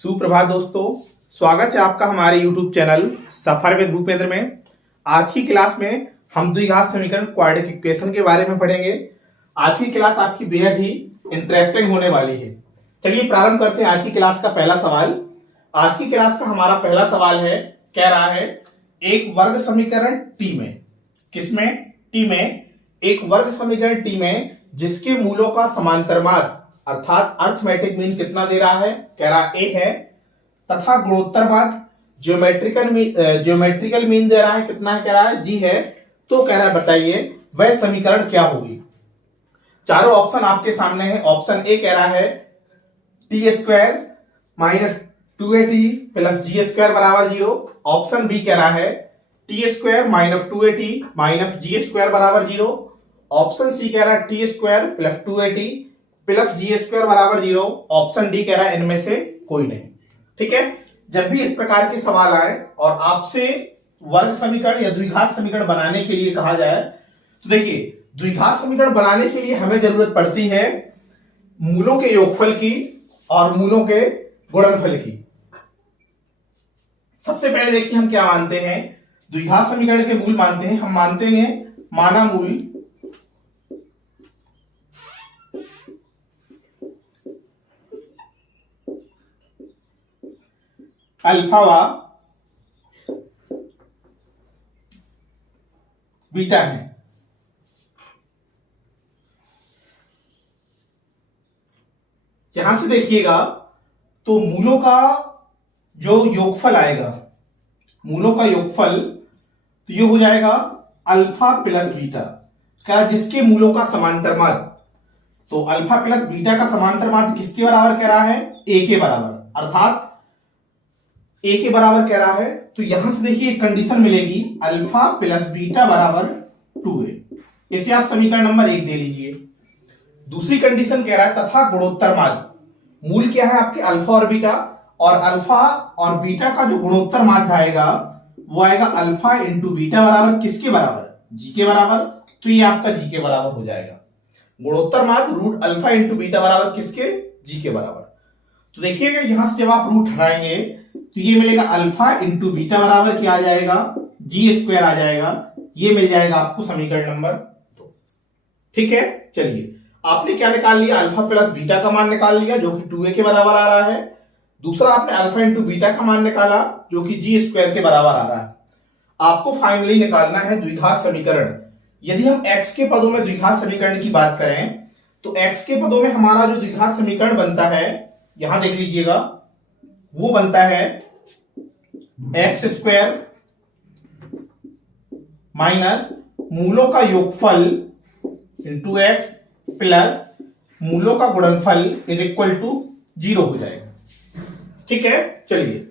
सुप्रभात दोस्तों, स्वागत है आपका हमारे YouTube channel suffer with Bhupendra में। आज की क्लास में हम द्विघात समीकरण क्वाड्रेटिक इक्वेशन के बारे में पढ़ेंगे। आज की क्लास आपकी बेहद ही इंटरेस्टिंग होने वाली है। चलिए प्रारंभ करते हैं आज की क्लास का पहला सवाल। आज की क्लास का हमारा पहला सवाल है, कह रहा है एक वर्ग समीकरण टी में, किसमें? टी में। एक वर्ग समीकरण टी में जिसके मूलों का समांतर माध्य अर्थात अर्थमेटिक मीन कितना दे रहा है? कह रहा ए है, तथा गुणोत्तर माध्य ज्योमेट्रिकल मीन दे रहा है, कितना है? कह रहा है जी है। तो कह रहा है बताइए वह समीकरण क्या होगी। चारों ऑप्शन आपके सामने है। ऑप्शन ए कह रहा है T square minus 2at plus G square बराबर 0। ऑप्शन बी कह रहा है T square minus 2at minus G square बराबर 0। ऑप्शन सी कह रहा है T square plus 2at plus G square बराबर 0। ऑप्शन डी कह रहा है इनमें से कोई नहीं। ठीक है, जब भी इस प्रकार के सवाल आए और आपसे वर्ग समीकरण या द्विघात समीकरण बनाने के लिए कहा जाए, तो देखिए द्विघात समीकरण बनाने के लिए हमें जरूरत पड़ती है मूलों के योगफल की और मूलों के गुणनफल की। सबसे पहले देखिए हम क्या मानते हैं, द्विघात समीकरण के मूल मानते हैं, हम मानते हैं माना मूल अल्फा व बीटा है। यहां से देखिएगा तो मूलों का जो योगफल आएगा, मूलों का योगफल तो ये हो जाएगा अल्फा प्लस बीटा का, जिसके मूलों का समांतर माध्य। तो अल्फा प्लस बीटा का समांतर माध्य किसके बराबर कह रहा है? ए के बराबर, अर्थात ए के बराबर कह रहा है। तो यहां से देखिए एक कंडीशन मिलेगी अल्फा प्लस बीटा बराबर 2a। इसे आप समीकरण नंबर 1 दे लीजिए। दूसरी कंडीशन कह रहा है तथा गुणोत्तर माध्य। मूल क्या है आपके? अल्फा और बीटा, और अल्फा और बीटा का जो गुणोत्तर माध्य आएगा वो आएगा अल्फा इंटू बीटा बराबर किसके बराबर? जी के बराबर। तो ये आपका जी के बराबर हो जाएगा। गुणोत्तर माध्य रूट अल्फा इंटू बीटा बराबर किसके? जी के बराबर। तो देखिएगा यहां से जब आप रूट हटाएंगे तो ये मिलेगा अल्फा इंटू बीटा बराबर क्या आ जाएगा? जी स्क्वायर आ जाएगा। ये मिल जाएगा आपको समीकरण नंबर 2। ठीक है, चलिए आपने क्या निकाल लिया? अल्फा प्लस बीटा का मान निकाल लिया जो कि 2a के बराबर आ रहा है। दूसरा आपने अल्फा इंटू बीटा का मान निकाला जो कि जी स्क्वायर के बराबर आ रहा है। आपको फाइनली निकालना है द्विघात समीकरण। यदि हम x के पदों में द्विघात समीकरण की बात करें तो x के पदों में हमारा जो द्विघात समीकरण बनता है, यहां देख लीजिएगा, वो बनता है एक्स स्क्वायर माइनस मूलों का योगफल इंटू एक्स प्लस मूलों का गुणनफल इज इक्वल टू 0 हो जाएगा। ठीक है, चलिए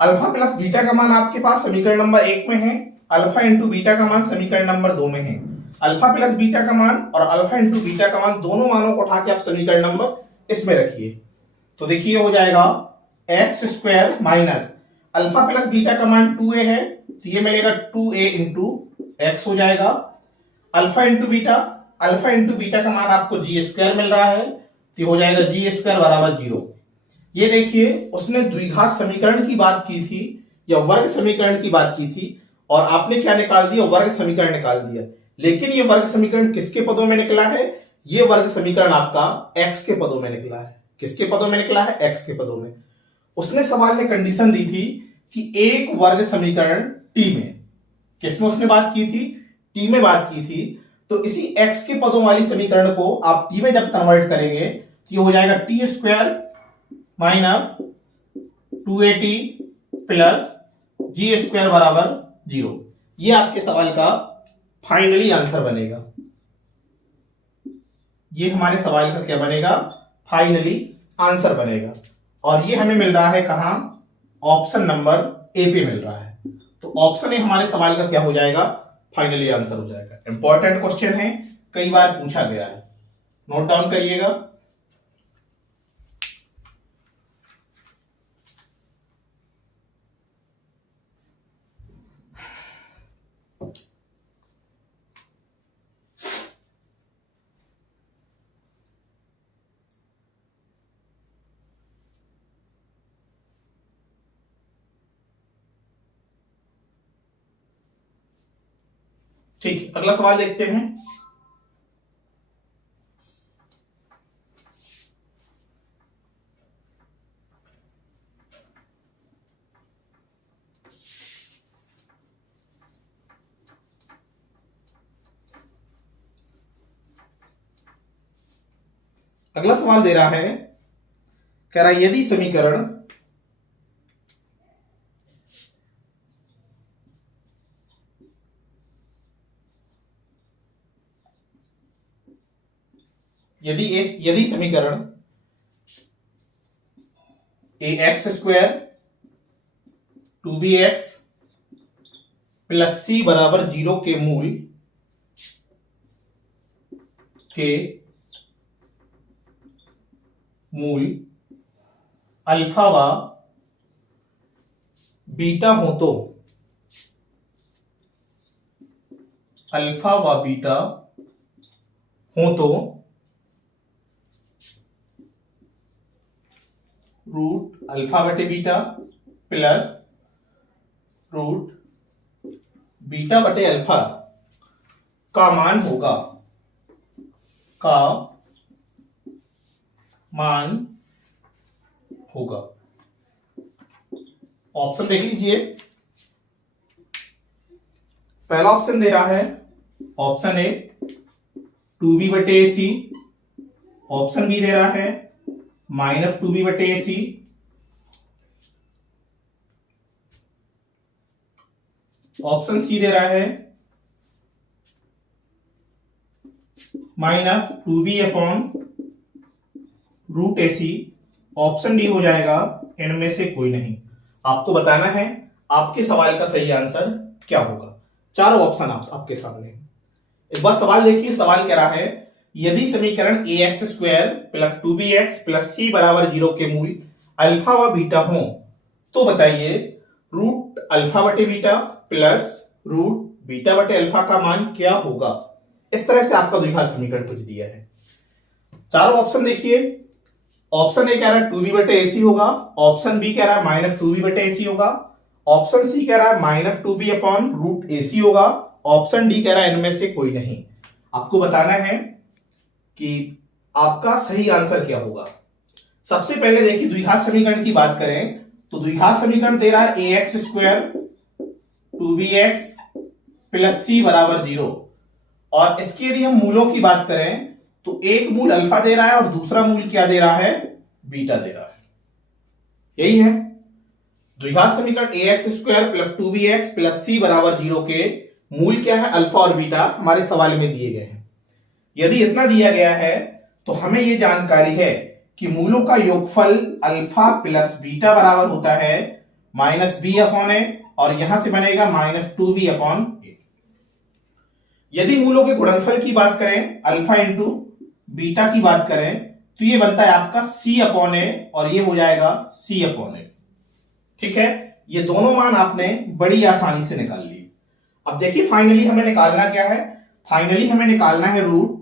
अल्फा प्लस बीटा का मान आपके पास समीकरण नंबर 1 में है, अल्फा इंटू बीटा का मान समीकरण नंबर 2 में है। अल्फा प्लस बीटा का मान और अल्फा इंटू बीटा का मान दोनों मानों को उठा के आप समीकरण नंबर इसमें रखिए। तो देखिए हो जाएगा x square minus alpha plus beta का मान 2a है तो ये मिलेगा 2a इंटू एक्स हो जाएगा। अल्फा इंटू बीटा का मान आपको जी स्क्वायर मिल रहा है तो हो जाएगा जी स्क्वायर बराबर 0। ये देखिए उसने द्विघात समीकरण की बात की थी या वर्ग समीकरण की बात की थी और आपने क्या निकाल दिया? वर्ग समीकरण निकाल दिया। लेकिन ये वर्ग समीकरण किसके पदों में निकला है? ये वर्ग समीकरण आपका एक्स के पदों में निकला है। किसके पदों में निकला है? एक्स के पदों में। उसने सवाल ने कंडीशन दी थी कि एक वर्ग समीकरण टी में, किसमें उसने बात की थी? टी में बात की थी। तो इसी एक्स के पदों वाली समीकरण को आप टी में जब कन्वर्ट करेंगे तो ये हो जाएगा T square minus 2at plus G square बराबर 0। ये आपके सवाल का फाइनली आंसर बनेगा। ये हमारे सवाल का क्या बनेगा? फाइनली आंसर बनेगा। और ये हमें मिल रहा है कहां? ऑप्शन नंबर ए पे मिल रहा है। तो ऑप्शन ए हमारे सवाल का क्या हो जाएगा? फाइनली आंसर हो जाएगा। इंपॉर्टेंट क्वेश्चन है, कई बार पूछा गया है, नोट डाउन करिएगा। ठीक है, अगला सवाल देखते हैं। अगला सवाल दे रहा है, कह रहा है यदि समीकरण यदि समीकरण A X square 2bx plus C बराबर 0 के मूल अल्फा व बीटा हो तो रूट अल्फा बटे बीटा प्लस रूट बीटा बटे अल्फा का मान होगा। ऑप्शन देख लीजिए। पहला ऑप्शन दे रहा है, ऑप्शन ए 2b बटे ए सी, ऑप्शन बी दे रहा है -2b बटे ए सी, ऑप्शन सी दे रहा है -2b अपॉन रूट ए सी, ऑप्शन डी हो जाएगा इनमें से कोई नहीं। आपको बताना है आपके सवाल का सही आंसर क्या होगा। चारों ऑप्शन आपके सामने। एक बार सवाल देखिए। सवाल कह रहा है यदि समीकरण A X square plus 2bx plus C बराबर 0 के मूल अल्फा व बीटा हो तो बताइए रूट अल्फा बटे बीटा प्लस रूट बीटा बटे अल्फा का मान क्या होगा। इस तरह से आपका द्विघात समीकरण कुछ दिया है। चारों ऑप्शन देखिए। ऑप्शन ए कह रहा है 2b बटे ac होगा, ऑप्शन बी कह रहा है -2b बटे ac होगा, ऑप्शन सी कह रहा है -2b अपॉन रूट ac होगा, ऑप्शन डी कह रहा है इनमें से कोई नहीं। आपको बताना है कि आपका सही आंसर क्या होगा। सबसे पहले देखिए द्विघात समीकरण की बात करें तो द्विघात समीकरण दे रहा है ए X square 2bx plus C बराबर 0 और इसके यदि हम मूलों की बात करें तो एक मूल अल्फा दे रहा है और दूसरा मूल क्या दे रहा है, बीटा दे रहा है। यही है द्विघात समीकरण A X square plus 2bx plus C बराबर 0 के मूल क्या है, अल्फा और बीटा हमारे सवाल में दिए गए हैं। यदि इतना दिया गया है तो हमें यह जानकारी है कि मूलों का योगफल अल्फा प्लस बीटा बराबर होता है -b अपॉन ए और यहां से बनेगा -2b अपॉन ए। यदि मूलों के गुणनफल की बात करें अल्फा इंटू बीटा की बात करें तो ये बनता है आपका c अपॉन ए और ये हो जाएगा c अपॉन ए। ठीक है, ये दोनों मान आपने बड़ी आसानी से निकाल लिए। अब देखिए फाइनली हमें निकालना क्या है। फाइनली हमें निकालना है रूट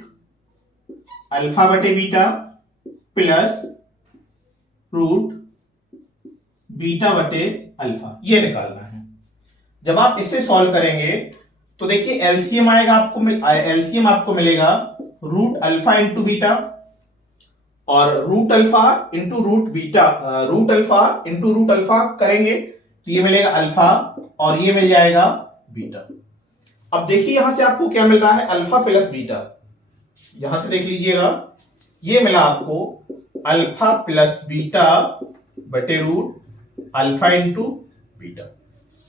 अल्फा बटे बीटा प्लस रूट बीटा बटे अल्फा, ये निकालना है। जब आप इसे सॉल्व करेंगे तो देखिए एलसीएम आएगा एलसीएम आपको मिलेगा रूट अल्फा इंटू बीटा और root alpha into root beta, root alpha into root alpha करेंगे तो ये मिलेगा अल्फा और ये मिल जाएगा बीटा। अब देखिए यहां से आपको क्या मिल रहा है, अल्फा प्लस बीटा। यहां से देख लीजिएगा ये मिला आपको अल्फा प्लस बीटा बटे रूट अल्फा इंटू बीटा।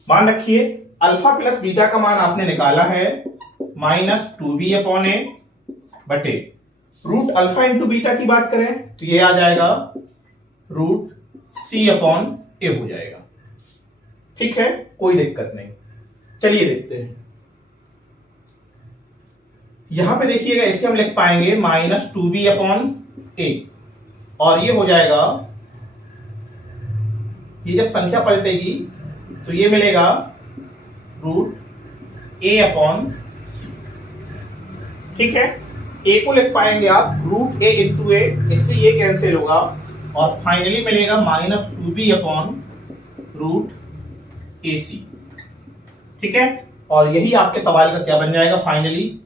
मान रखिए अल्फा प्लस बीटा का मान आपने निकाला है -2b अपॉन ए बटे रूट अल्फा इंटू बीटा की बात करें तो ये आ जाएगा रूट c अपॉन ए हो जाएगा। ठीक है, कोई दिक्कत नहीं। चलिए देखते हैं। यहां पे देखिएगा इसे हम लिख पाएंगे -2b अपॉन ए और ये हो जाएगा, ये जब संख्या पलटेगी तो ये मिलेगा रूट a अपॉन सी। ठीक है, a को लिख पाएंगे आप रूट a इंटू ए, इससे ये कैंसिल होगा और फाइनली मिलेगा -2b अपॉन रूट ac। ठीक है, और यही आपके सवाल का क्या बन जाएगा, फाइनली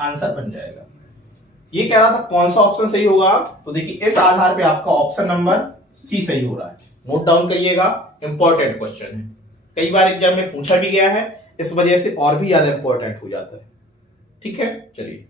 आंसर बन जाएगा। ये कह रहा था कौन सा ऑप्शन सही होगा, तो देखिए इस आधार पे आपका ऑप्शन नंबर सी सही हो रहा है। नोट डाउन करिएगा, इंपॉर्टेंट क्वेश्चन है, कई बार एग्जाम में पूछा भी गया है, इस वजह से और भी ज्यादा इंपॉर्टेंट हो जाता है। ठीक है, चलिए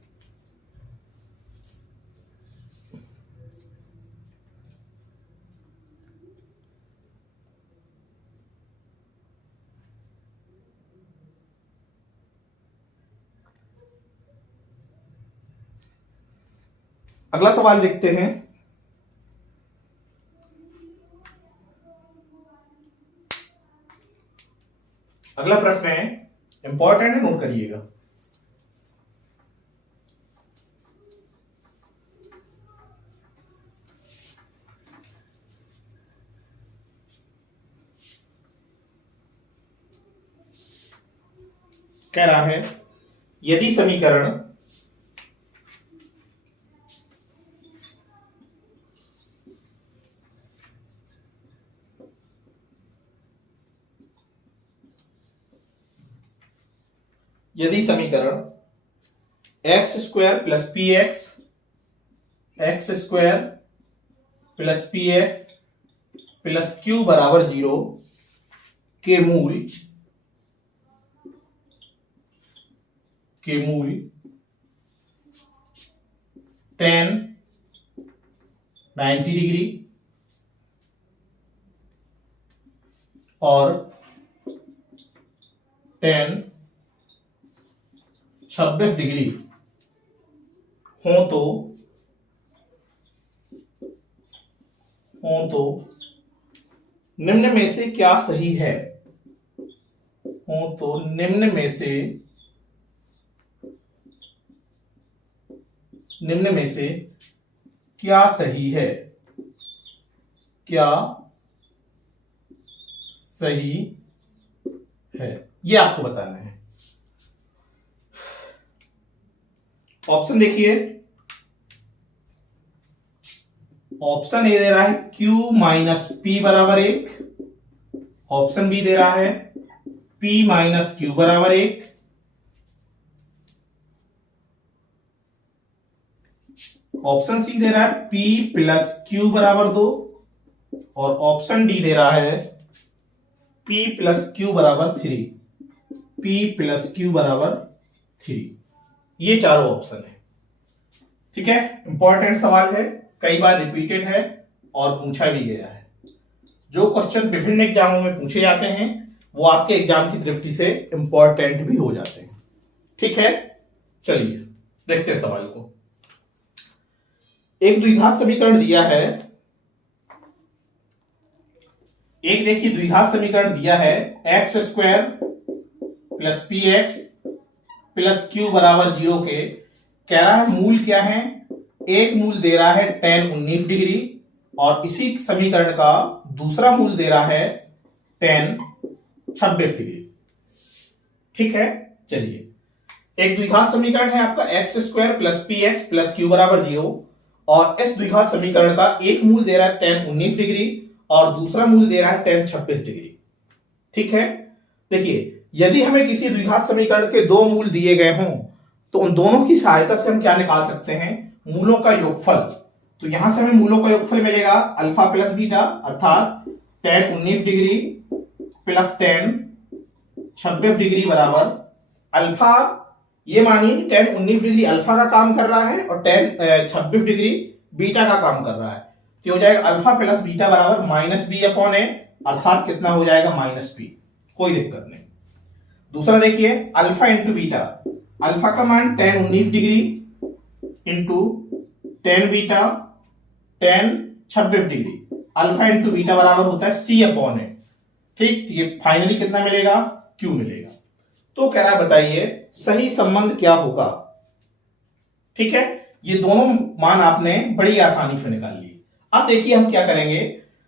अगला सवाल देखते हैं। अगला प्रश्न है, इंपॉर्टेंट है, नोट करिएगा। कह रहा है यदि समीकरण x square plus P x plus Q बराबर 0 के मूल 10 90 डिग्री और 10 26 डिग्री हो तो निम्न में से क्या सही है, निम्न में से क्या सही है, ये आपको बताना है। ऑप्शन देखिए, ऑप्शन ए दे रहा है Q माइनस पी बराबर 1, ऑप्शन बी दे रहा है P माइनस क्यू बराबर 1, ऑप्शन सी दे रहा है P प्लस क्यू बराबर 2 और ऑप्शन डी दे रहा है P प्लस क्यू बराबर 3। ये चारों ऑप्शन है। ठीक है, इंपॉर्टेंट सवाल है, कई बार रिपीटेड है और पूछा भी गया है। जो क्वेश्चन विभिन्न एग्जामों में पूछे जाते हैं वो आपके एग्जाम की दृष्टि से इंपॉर्टेंट भी हो जाते हैं। ठीक है, चलिए देखते हैं सवाल को। एक द्विघात समीकरण दिया है, एक देखिए द्विघात समीकरण दिया है x square plus P x plus Q बराबर 0 के। कह रहा है मूल क्या है, एक मूल दे रहा है tan 19 डिग्री और इसी समीकरण का दूसरा मूल दे रहा है tan 26 डिग्री। ठीक है, चलिए एक द्विघात समीकरण है आपका x square plus P x plus Q बराबर 0 और इस द्विघात समीकरण का एक मूल दे रहा है tan 19 डिग्री और दूसरा मूल दे रहा है tan 26 डिग्री। ठीक है, देखिए यदि हमें किसी द्विघात समीकरण के दो मूल दिए गए हों तो उन दोनों की सहायता से हम क्या निकाल सकते हैं, मूलों का योगफल। तो यहां से हमें मूलों का योगफल मिलेगा अल्फा प्लस बीटा, अर्थात tan 19 degree plus tan 26 degree बराबर अल्फा, ये मानिए tan 19 डिग्री अल्फा का काम कर रहा है और tan 26 डिग्री बीटा का काम कर रहा है, तो हो जाएगा अल्फा प्लस बीटा बराबर माइनस बी अपॉन ए, अर्थात कितना हो जाएगा माइनस बी। कोई दिक्कत नहीं। दूसरा देखिए अल्फा इंटू बीटा, अल्फा का मान tan 19 degree into tan beta tan 26 degree, alpha into beta बराबर होता है c अपॉन ए। ठीक, ये फाइनली कितना मिलेगा, q मिलेगा। तो कह रहा है बताइए सही संबंध क्या होगा। ठीक है, ये दोनों मान आपने बड़ी आसानी से निकाल लिए। अब देखिए हम क्या करेंगे,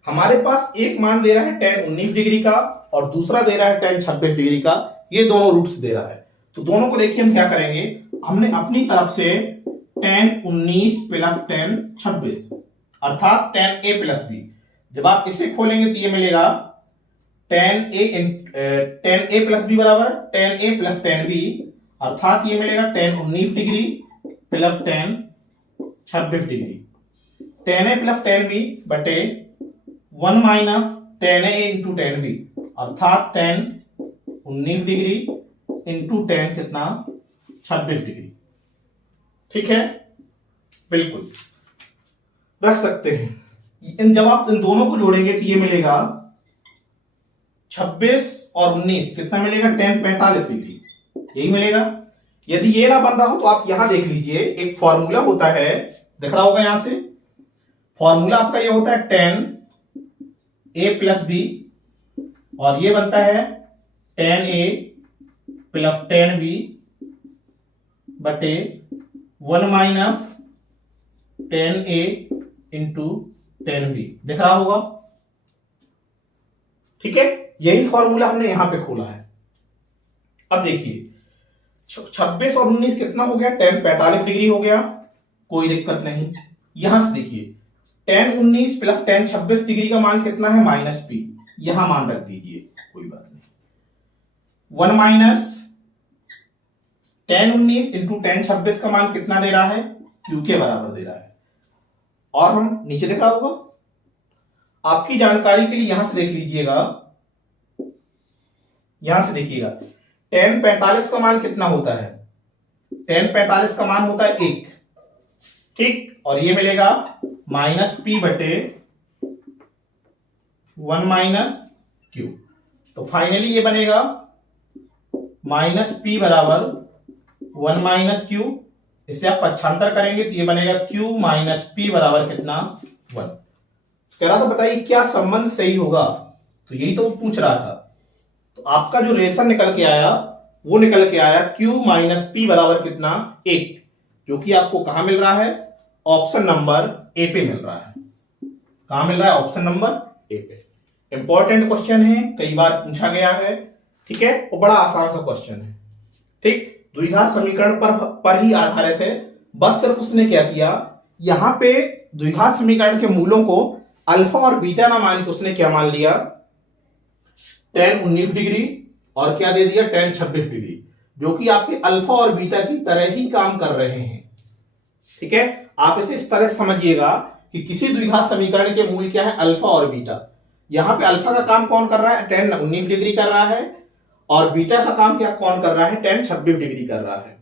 हमारे पास एक मान दे रहा है tan 19 डिग्री का और दूसरा दे रहा है tan 26 डिग्री का, ये दोनों रूट्स दे रहा है। तो दोनों को देखिए हम क्या करेंगे, हमने अपनी तरफ से tan 19 प्लस tan 26 अर्थात tan a प्लस b, जब आप इसे खोलेंगे तो ये मिलेगा टेन ए प्लस बी बराबर tan A plus tan B, अर्थात ये मिलेगा tan 19 degree plus tan 26 degree, tan A plus tan B बटे 1 minus tan A into tan B, अर्थात टेन 19 डिग्री इंटू टेन कितना 26 डिग्री। ठीक है, बिल्कुल रख सकते हैं। जब आप इन दोनों को जोड़ेंगे तो ये मिलेगा 26 और 19 कितना मिलेगा, टेन 45 डिग्री, यही मिलेगा। यदि ये ना बन रहा हो तो आप यहां देख लीजिए, एक फॉर्मूला होता है, दिख रहा होगा यहां से, फॉर्मूला आपका ये होता है टेन ए प्लस बी, और ये बनता है ten A plus tan B बटे 1 minus tan A into tan B, दिख रहा होगा। ठीक है, यही फॉर्मूला हमने यहां पे खोला है। अब देखिए 26 और 19 कितना हो गया, टेन 45 डिग्री हो गया, कोई दिक्कत नहीं। यहां से देखिए टेन 19 प्लस टेन 26 डिग्री का मान कितना है, माइनस पी, यहां मान रख दीजिए, कोई बात नहीं। 1 माइनस टेन 19 इंटू टेन 26 का मान कितना दे रहा है, क्यू के बराबर दे रहा है। और हम नीचे दिख रहा होगा, आपकी जानकारी के लिए यहां से देख लीजिएगा, यहां से देखिएगा टेन 45 का मान कितना होता है, टेन 45 का मान होता है 1, ठीक, और ये मिलेगा माइनस पी बटे 1 माइनस क्यू, तो फाइनली ये बनेगा माइनस पी बराबर 1 माइनस क्यू, इससे आप पक्षांतर करेंगे तो ये बनेगा क्यू माइनस पी बराबर कितना 1। कह रहा था बताइए क्या संबंध सही होगा, तो यही तो पूछ रहा था। तो आपका जो रिलेशन निकल के आया वो निकल के आया क्यू माइनस पी बराबर कितना 1, जो कि आपको कहां मिल रहा है, ऑप्शन नंबर ए पे मिल रहा है। कहां मिल रहा है, ऑप्शन नंबर ए पे। इंपॉर्टेंट क्वेश्चन है, कई बार पूछा गया है, ठीक है, और बड़ा आसान सा क्वेश्चन है। ठीक, द्विघात समीकरण पर ही आधारित है। बस सिर्फ उसने क्या किया, यहां पे द्विघात समीकरण के मूलों को अल्फा और बीटा ना मान के उसने क्या मान लिया, टेन 19 डिग्री और क्या दे दिया, टेन 26 डिग्री, जो कि आपके अल्फा और बीटा की तरह ही काम कर रहे हैं। ठीक है, आप इसे इस तरह समझिएगा कि किसी द्विघात समीकरण के मूल क्या है, अल्फा और बीटा। यहां पे अल्फा का काम कौन कर रहा है, टेन 19 डिग्री कर रहा है, और बीटा का काम क्या कौन कर रहा है, टेन 26 डिग्री कर रहा है।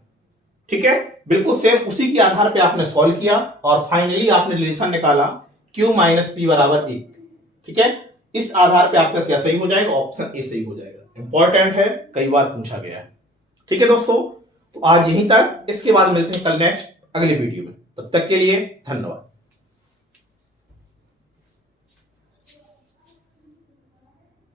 ठीक है, बिल्कुल सेम उसी के आधार पे आपने सॉल्व किया और फाइनली आपने रिलेशन निकाला Q माइनस पी बराबर 1। ठीक है, इस आधार पे आपका क्या सही हो जाएगा, ऑप्शन ए सही हो जाएगा। इंपॉर्टेंट है, कई बार पूछा गया है। ठीक है दोस्तों, तो आज यहीं तक, इसके बाद मिलते हैं कल नेक्स्ट अगले वीडियो में। तब तक के लिए धन्यवाद।